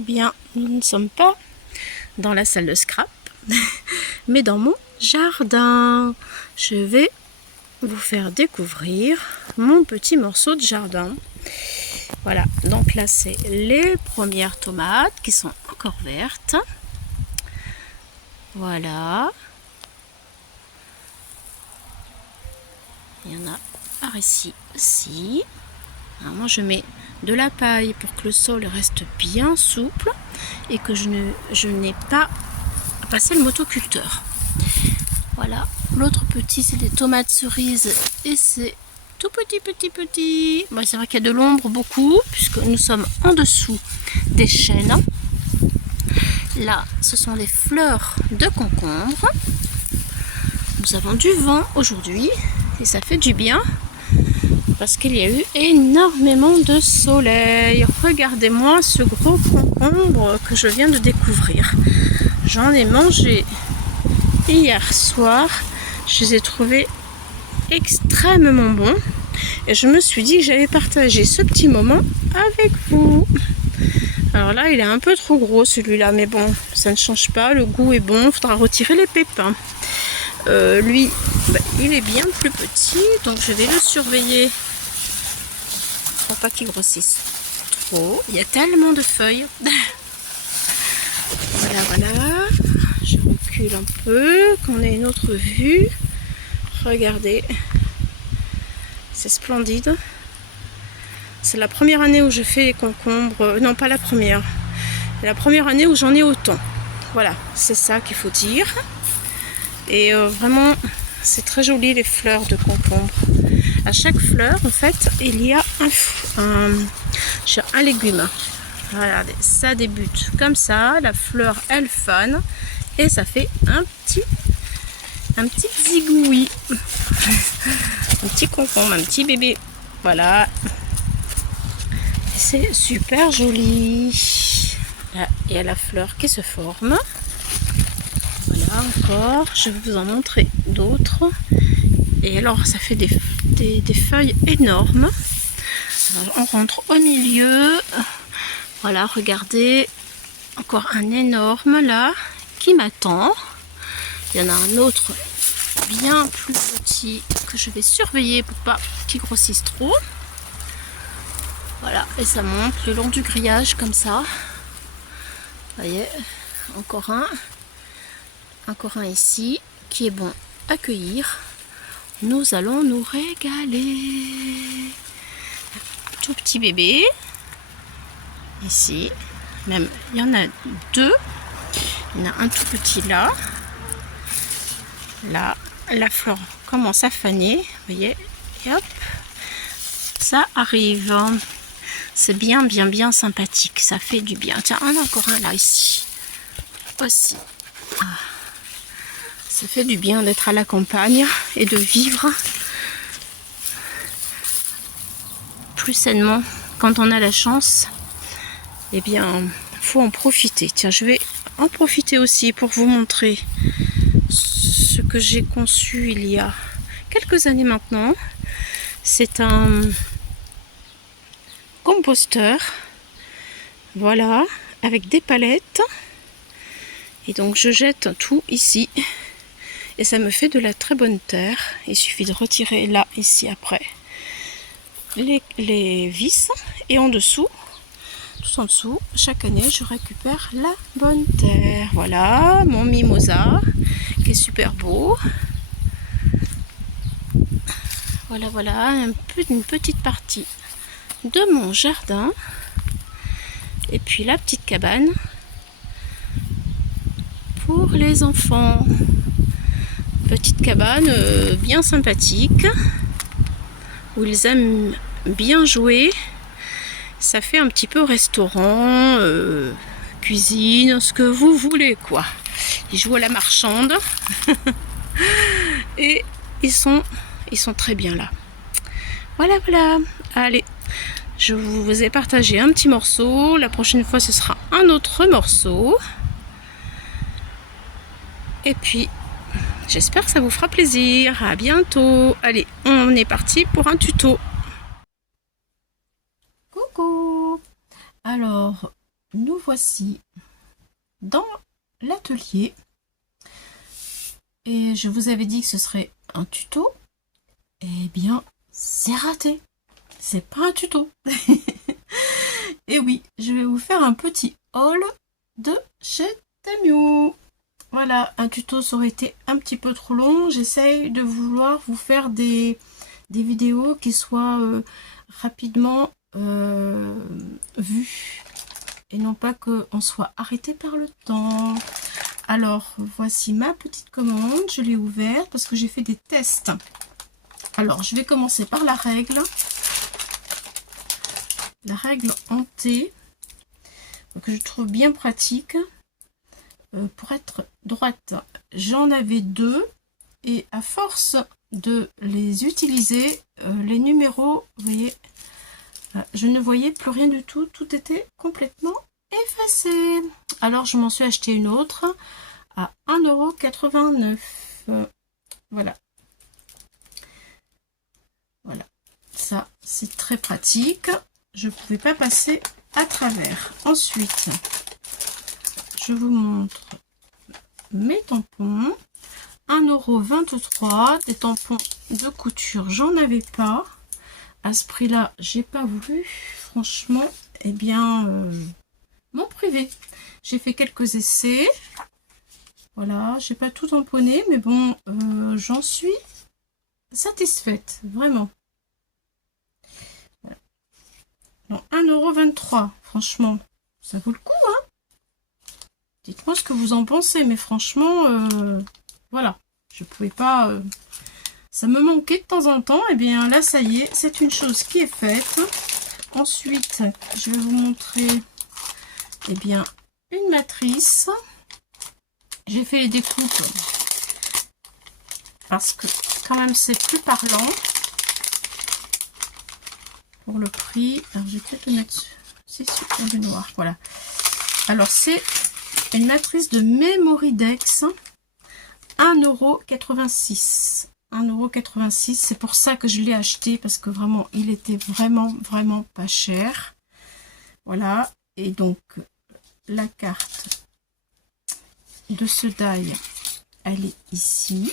Eh bien, nous ne sommes pas dans la salle de scrap, mais dans mon jardin. Je vais vous faire découvrir mon petit morceau de jardin. Voilà, donc là c'est les premières tomates qui sont encore vertes. Voilà. Il y en a par ici aussi. Alors moi je mets de la paille pour que le sol reste bien souple et que je n'ai pas à passer le motoculteur. Voilà, l'autre petit c'est des tomates cerises et c'est tout petit. Bon, c'est vrai qu'il y a de l'ombre beaucoup puisque nous sommes en dessous des chênes. Là ce sont les fleurs de concombre. Nous avons du vent aujourd'hui et ça fait du bien parce qu'il y a eu énormément de soleil. Regardez-moi ce gros concombre que je viens de découvrir. J'en ai mangé hier soir. Je les ai trouvés extrêmement bons et je me suis dit que j'allais partager ce petit moment avec vous. Alors là, il est un peu trop gros celui-là, mais bon, ça ne change pas. Le goût est bon, il faudra retirer les pépins. Lui, il est bien plus petit, donc je vais le surveiller pour pas qu'il grossisse trop. Il y a tellement de feuilles. Voilà. Je recule un peu, qu'on ait une autre vue. Regardez, c'est splendide. C'est la première année où je fais les concombres. Non, pas la première. C'est la première année où j'en ai autant. Voilà, c'est ça qu'il faut dire. Et vraiment, c'est très joli les fleurs de concombre. À chaque fleur, en fait, il y a un légume. Regardez, ça débute comme ça. La fleur, elle fane. Et ça fait un petit zigouille. Un petit concombre, un petit bébé. Voilà. C'est super joli. Là, il y a la fleur qui se forme. Voilà, encore. Je vais vous en montrer d'autres. Et alors, ça fait des feuilles énormes. Alors, on rentre au milieu. Voilà, regardez. Encore un énorme là qui m'attend. Il y en a un autre bien plus petit que je vais surveiller pour pas qu'il grossisse trop. Voilà, et ça monte le long du grillage comme ça. Vous voyez, encore un ici qui est bon à cueillir. Nous allons nous régaler. Tout petit bébé. Ici, même il y en a deux. Il y en a un tout petit là. Là, la fleur commence à faner. Vous voyez, et hop, ça arrive. C'est bien sympathique. Ça fait du bien. Tiens, on a encore un là ici. Aussi. Ah. Ça fait du bien d'être à la campagne et de vivre plus sainement quand on a la chance. Eh bien, faut en profiter. Tiens, je vais en profiter aussi pour vous montrer ce que j'ai conçu il y a quelques années maintenant. C'est un composteur, voilà, avec des palettes. Et donc je jette tout ici et ça me fait de la très bonne terre. Il suffit de retirer là, ici après les vis et en dessous, tout en dessous, chaque année je récupère la bonne terre. Voilà mon mimosa qui est super beau. Voilà une petite partie de mon jardin. Et puis la petite cabane pour les enfants. Petite cabane bien sympathique où ils aiment bien jouer. Ça fait un petit peu restaurant, cuisine, ce que vous voulez quoi. Ils jouent à la marchande et ils sont très bien là. Voilà. Allez, je vous ai partagé un petit morceau. La prochaine fois, ce sera un autre morceau. Et puis, j'espère que ça vous fera plaisir. À bientôt. Allez, on est parti pour un tuto. Coucou. Alors, nous voici dans l'atelier. Et je vous avais dit que ce serait un tuto. Eh bien, c'est raté. C'est pas un tuto. Et oui, je vais vous faire un petit haul de chez Tamiya. Voilà, un tuto, ça aurait été un petit peu trop long. J'essaye de vouloir vous faire des vidéos qui soient rapidement vues. Et non pas qu'on soit arrêté par le temps. Alors, voici ma petite commande. Je l'ai ouverte parce que j'ai fait des tests. Alors, je vais commencer par la règle. La règle en T, que je trouve bien pratique. Pour être droite, j'en avais deux. Et à force de les utiliser, les numéros, vous voyez, je ne voyais plus rien du tout. Tout était complètement effacé. Alors, je m'en suis acheté une autre à 1,89 €. Voilà. Voilà. Ça, c'est très pratique. Je ne pouvais pas passer à travers. Ensuite, je vous montre mes tampons. 1,23 €. Des tampons de couture, j'en avais pas. À ce prix-là, j'ai pas voulu. Franchement, eh bien, m'en priver. J'ai fait quelques essais. Voilà, j'ai pas tout tamponné, mais bon, j'en suis satisfaite, vraiment. Voilà. 1,23 €, franchement, ça vaut le coup, hein. Dites-moi ce que vous en pensez, mais franchement, voilà, je pouvais pas... ça me manquait de temps en temps, et bien là, ça y est, c'est une chose qui est faite. Ensuite, je vais vous montrer, eh bien, une matrice. J'ai fait les découpes parce que quand même c'est plus parlant pour le prix. Alors je vais peut-être le mettre sur du noir. Voilà. Alors c'est une matrice de Memoridex, 1,86 €. 1,86 €. C'est pour ça que je l'ai acheté, parce que vraiment il était vraiment pas cher. Voilà. Et donc la carte de ce die, elle est ici.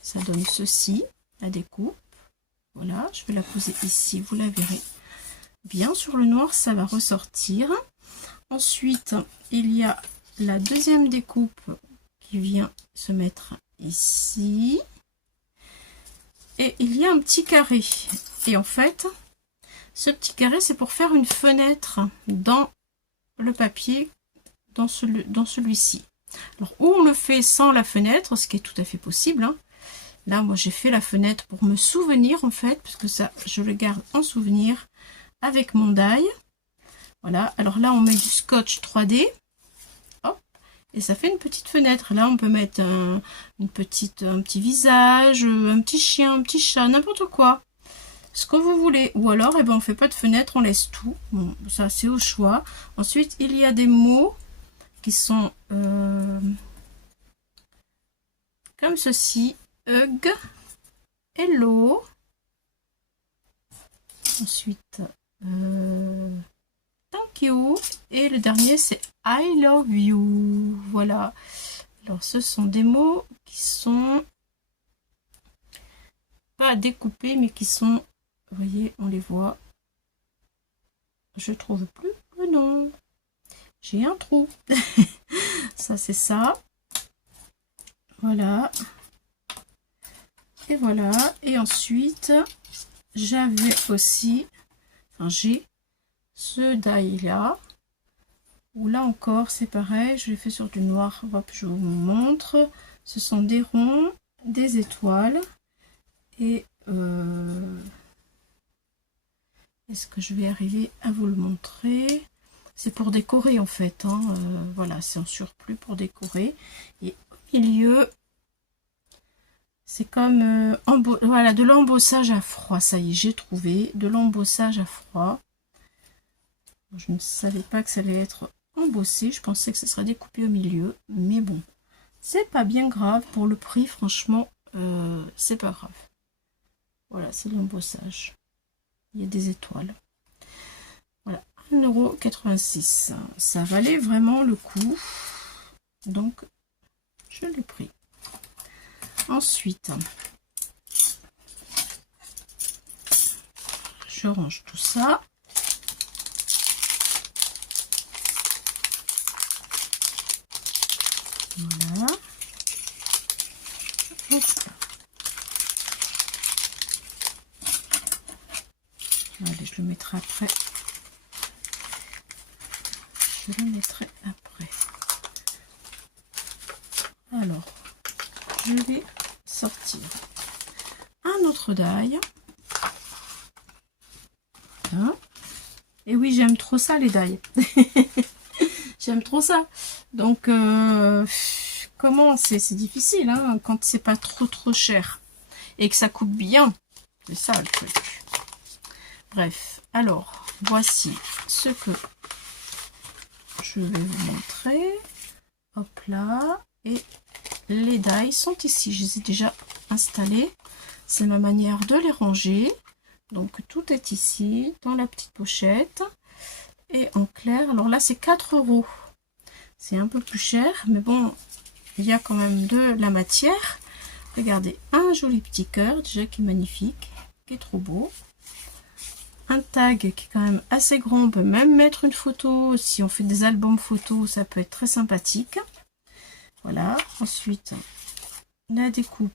Ça donne ceci, la découpe. Voilà, je vais la poser ici, vous la verrez bien. Sur le noir, ça va ressortir. Ensuite, il y a la deuxième découpe qui vient se mettre ici. Et il y a un petit carré. Et en fait, ce petit carré, c'est pour faire une fenêtre dans le papier, dans celui-ci. Alors, ou on le fait sans la fenêtre, ce qui est tout à fait possible, hein. Là, moi, j'ai fait la fenêtre pour me souvenir, en fait, parce que ça, je le garde en souvenir avec mon die. Voilà. Alors là, on met du scotch 3D. Hop. Et ça fait une petite fenêtre. Là, on peut mettre un petit visage, un petit chien, un petit chat, n'importe quoi. Ce que vous voulez. Ou alors, eh ben, on fait pas de fenêtre, on laisse tout. Bon, ça, c'est au choix. Ensuite, il y a des mots qui sont comme ceci. Hug, hello. Ensuite, thank you. Et le dernier, c'est I love you. Voilà. Alors, ce sont des mots qui sont pas découpés, mais qui sont, vous voyez, on les voit. Je trouve plus le nom. J'ai un trou. Ça, c'est ça. Voilà. Et voilà. Et ensuite, j'avais aussi, enfin j'ai ce die là, où là encore c'est pareil, je l'ai fait sur du noir. Hop, je vous montre. Ce sont des ronds, des étoiles. Et est-ce que je vais arriver à vous le montrer? C'est pour décorer en fait, hein. Voilà, c'est en surplus pour décorer. Et au milieu, c'est comme voilà, de l'embossage à froid. Ça y est, j'ai trouvé de l'embossage à froid. Je ne savais pas que ça allait être embossé. Je pensais que ça serait découpé au milieu. Mais bon, c'est pas bien grave. Pour le prix, franchement, c'est pas grave. Voilà, c'est de l'embossage. Il y a des étoiles. Voilà, 1 1,86 €. Ça valait vraiment le coup. Donc, je l'ai pris. Ensuite, je range tout ça. Voilà. Hop. Allez, je le mettrai après. Je le mettrai après. Alors, je vais sortir un autre die. Hein. Et oui, j'aime trop ça, les die. J'aime trop ça. Donc, comment c'est difficile, hein, quand c'est pas trop cher et que ça coupe bien. C'est ça le truc. Bref, alors, voici ce que je vais vous montrer. Hop là. Et les die sont ici. Je les ai déjà installés. C'est ma manière de les ranger. Donc, tout est ici, dans la petite pochette. Et en clair, alors là, c'est 4 €. C'est un peu plus cher, mais bon, il y a quand même de la matière. Regardez, un joli petit cœur, déjà qui est magnifique, qui est trop beau. Un tag qui est quand même assez grand, on peut même mettre une photo. Si on fait des albums photos, ça peut être très sympathique. Voilà, ensuite, la découpe,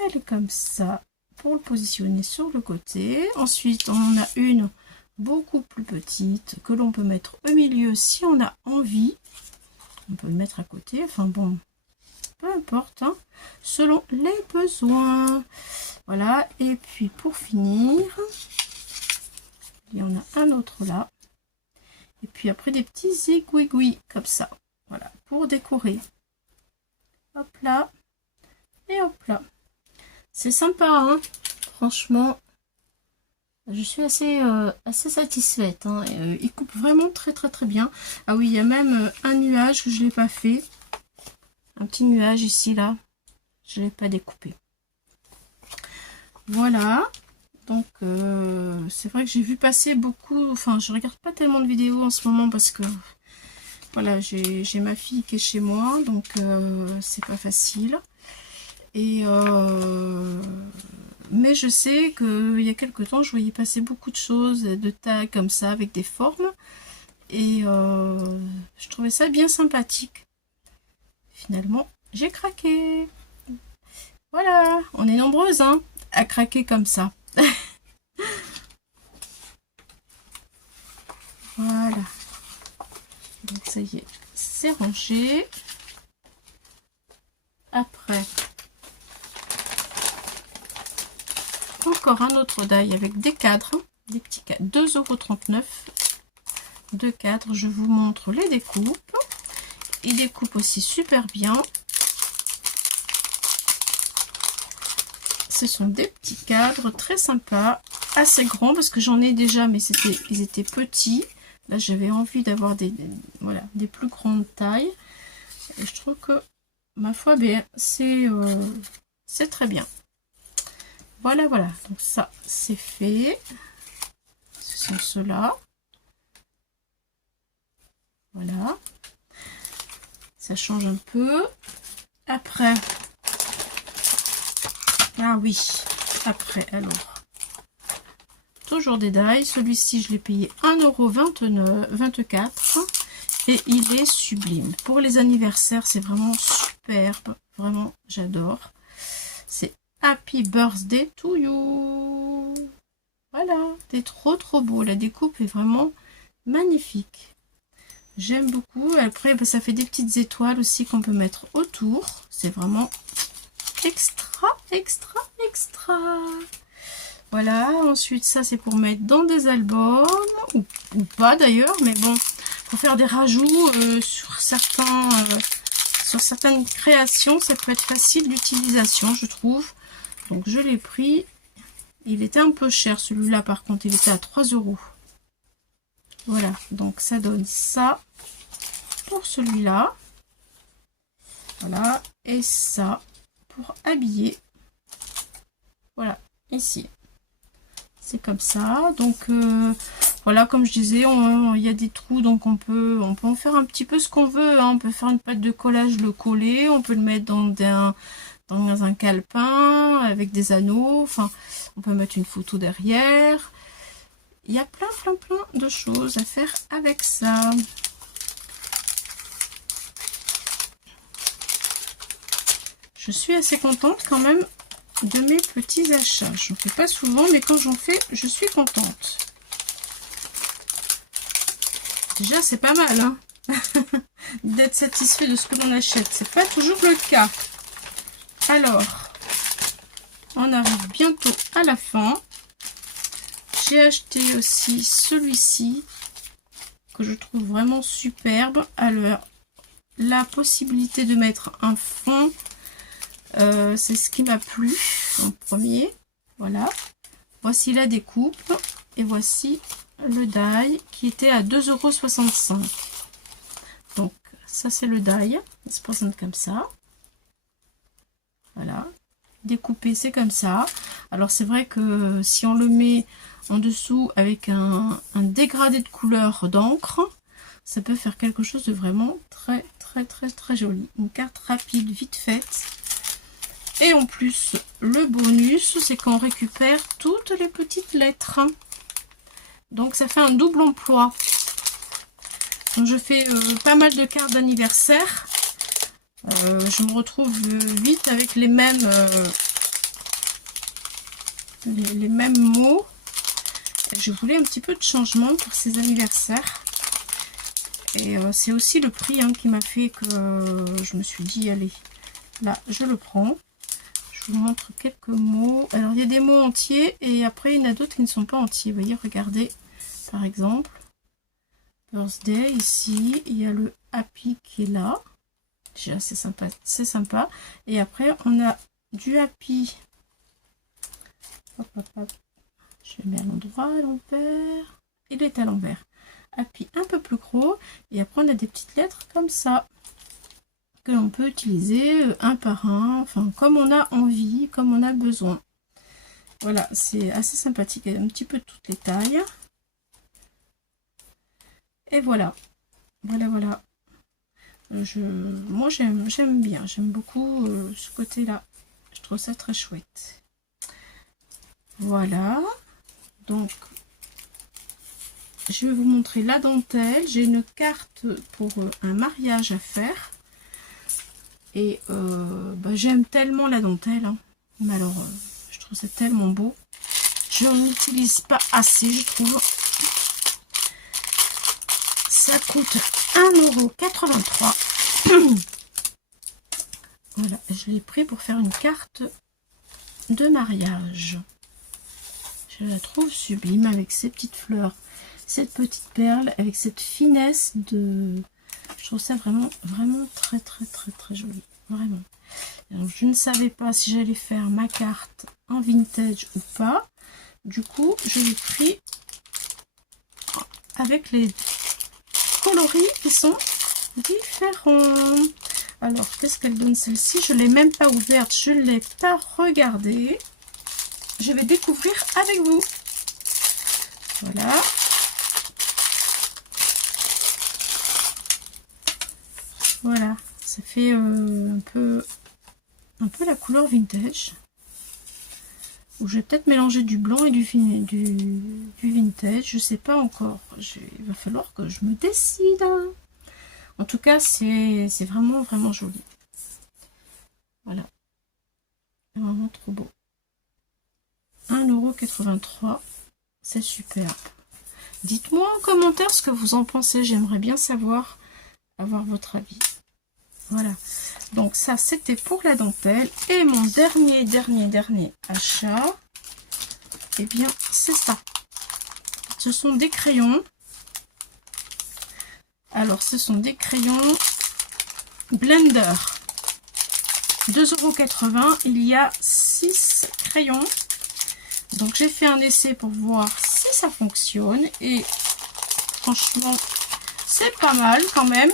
elle est comme ça, pour le positionner sur le côté. Ensuite, on en a une beaucoup plus petite que l'on peut mettre au milieu si on a envie. On peut le mettre à côté, enfin bon, peu importe, hein, selon les besoins. Voilà, et puis pour finir, il y en a un autre là. Et puis après des petits aiguilles comme ça. Voilà, pour décorer. Hop là, et hop là. C'est sympa, hein, franchement. Je suis assez satisfaite, hein. Il coupe vraiment très bien. Ah oui, il y a même un nuage que je n'ai pas fait. Un petit nuage ici, là. Je ne l'ai pas découpé. Voilà. Donc, c'est vrai que j'ai vu passer beaucoup... Enfin, je regarde pas tellement de vidéos en ce moment parce que... Voilà, j'ai ma fille qui est chez moi. Donc, c'est pas facile. Et... mais je sais qu'il y a quelques temps, je voyais passer beaucoup de choses, de tags comme ça, avec des formes. Et je trouvais ça bien sympathique. Finalement, j'ai craqué. Voilà, on est nombreuses, hein, à craquer comme ça. Voilà. Donc ça y est, c'est rangé. Après... Encore un autre die avec des cadres, des petits cadres, 2,39 €. Deux cadres, je vous montre les découpes. Ils découpent aussi super bien. Ce sont des petits cadres très sympas, assez grands parce que j'en ai déjà, mais ils étaient petits. Là, j'avais envie d'avoir voilà, des plus grandes tailles. Et je trouve que, ma foi, bien, c'est très bien. Voilà, voilà. Donc ça, c'est fait. Ce sont ceux-là. Voilà. Ça change un peu. Après. Ah oui. Après, alors. Toujours des die. Celui-ci, je l'ai payé 1,24 €. Et il est sublime. Pour les anniversaires, c'est vraiment superbe. Vraiment, j'adore. C'est Happy Birthday to you. Voilà, c'est trop beau. La découpe est vraiment magnifique. J'aime beaucoup. Après, ça fait des petites étoiles aussi qu'on peut mettre autour. C'est vraiment extra. Voilà, ensuite ça c'est pour mettre dans des albums, ou pas d'ailleurs, mais bon, pour faire des rajouts sur certaines créations, ça peut être facile d'utilisation, je trouve. Donc je l'ai pris. Il était un peu cher celui-là, par contre il était à 3 €. Voilà, donc ça donne ça pour celui-là. Voilà, et ça pour habiller. Voilà, ici. C'est comme ça. Donc Voilà, comme je disais, il y a des trous, donc on peut en faire un petit peu ce qu'on veut, hein. On peut faire une pâte de collage, le coller, on peut le mettre dans un calepin avec des anneaux, enfin, on peut mettre une photo derrière. Il y a plein de choses à faire avec ça. Je suis assez contente quand même de mes petits achats. Je n'en fais pas souvent, mais quand j'en fais, je suis contente. Déjà, c'est pas mal, hein, d'être satisfait de ce que l'on achète. C'est pas toujours le cas. Alors, on arrive bientôt à la fin. J'ai acheté aussi celui-ci que je trouve vraiment superbe. Alors, la possibilité de mettre un fond, c'est ce qui m'a plu en premier. Voilà. Voici la découpe et voici le die qui était à 2,65 €. Donc ça c'est le die, il se présente comme ça. Voilà. Découpé c'est comme ça. Alors c'est vrai que si on le met en dessous avec un dégradé de couleur d'encre, ça peut faire quelque chose de vraiment très joli. Une carte rapide, vite faite. Et en plus, le bonus, c'est qu'on récupère toutes les petites lettres. Donc ça fait un double emploi. Donc je fais pas mal de cartes d'anniversaire. Je me retrouve vite avec les mêmes mots. Et je voulais un petit peu de changement pour ces anniversaires. Et c'est aussi le prix, hein, qui m'a fait que je me suis dit, allez, là, je le prends. Je vous montre quelques mots. Alors, il y a des mots entiers et après, il y en a d'autres qui ne sont pas entiers. Vous voyez, regardez, par exemple, birthday, ici, il y a le happy qui est là. Déjà, c'est sympa, c'est sympa. Et après, on a du happy. Hop, hop, hop. Je le mets à l'endroit, à l'envers. Il est à l'envers. Happy un peu plus gros. Et après, on a des petites lettres comme ça, que l'on peut utiliser un par un, enfin comme on a envie, comme on a besoin. Voilà, c'est assez sympathique, il y a un petit peu de toutes les tailles. Et voilà, voilà. Moi j'aime bien, j'aime beaucoup ce côté-là. Je trouve ça très chouette. Voilà, donc je vais vous montrer la dentelle. J'ai une carte pour un mariage à faire. Et j'aime tellement la dentelle, hein. Mais alors, je trouve ça tellement beau. Je n'en utilise pas assez, je trouve. Ça coûte 1,83 €. Voilà, je l'ai pris pour faire une carte de mariage. Je la trouve sublime avec ces petites fleurs, cette petite perle, avec cette finesse de... Je trouve ça vraiment très joli. Vraiment. Alors, je ne savais pas si j'allais faire ma carte en vintage ou pas. Du coup, je l'ai pris avec les coloris qui sont différents. Alors, qu'est-ce qu'elle donne celle-ci? Je ne l'ai même pas ouverte. Je ne l'ai pas regardée. Je vais découvrir avec vous. Voilà. Voilà, ça fait un peu la couleur vintage. Ou je vais peut-être mélanger du blanc et du vintage, je sais pas encore. Il va falloir que je me décide. En tout cas, c'est vraiment joli. Voilà, vraiment trop beau. 1,83 €, c'est superbe. Dites-moi en commentaire ce que vous en pensez, j'aimerais bien savoir, avoir votre avis. Voilà, donc ça c'était pour la dentelle. Et mon dernier achat, et bien c'est ça. Ce sont des crayons. Alors ce sont des crayons Blender. 2,80 €. Il y a 6 crayons. Donc j'ai fait un essai pour voir si ça fonctionne. Et franchement, c'est pas mal quand même.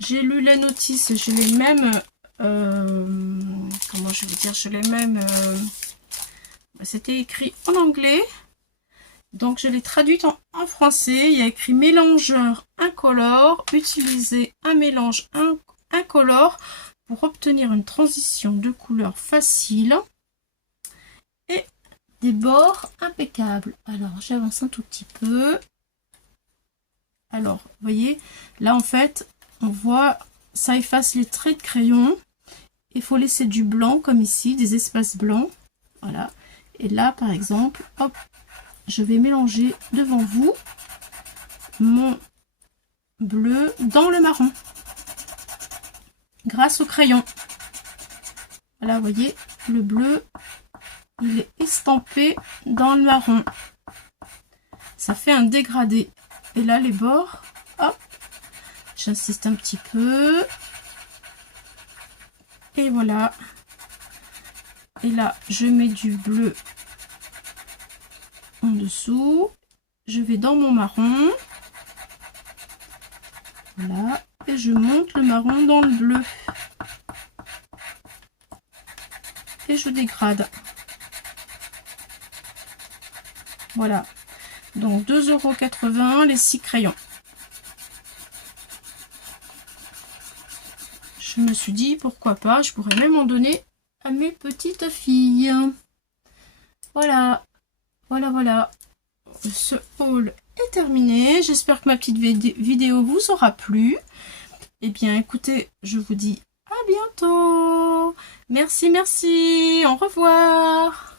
J'ai lu la notice, je l'ai même, comment je vais dire, je l'ai même, c'était écrit en anglais. Donc je l'ai traduite en français. Il y a écrit mélangeur incolore. Utilisez un mélange incolore pour obtenir une transition de couleur facile et des bords impeccables. Alors j'avance un tout petit peu. Alors vous voyez, là en fait on voit ça efface les traits de crayon. Il faut laisser du blanc comme ici, des espaces blancs. Voilà. Et là par exemple, hop, je vais mélanger devant vous mon bleu dans le marron grâce au crayon. Voilà, vous voyez, le bleu, il est estampé dans le marron. Ça fait un dégradé. Et là, les bords, hop, j'insiste un petit peu. Et voilà. Et là, je mets du bleu en dessous. Je vais dans mon marron. Voilà. Et je monte le marron dans le bleu. Et je dégrade. Voilà. Donc 2,80 € les 6 crayons. Je me suis dit pourquoi pas, je pourrais même en donner à mes petites filles. Voilà. Voilà, voilà. Ce haul est terminé. J'espère que ma petite vidéo vous aura plu. Eh bien, écoutez, je vous dis à bientôt. Merci, merci. Au revoir.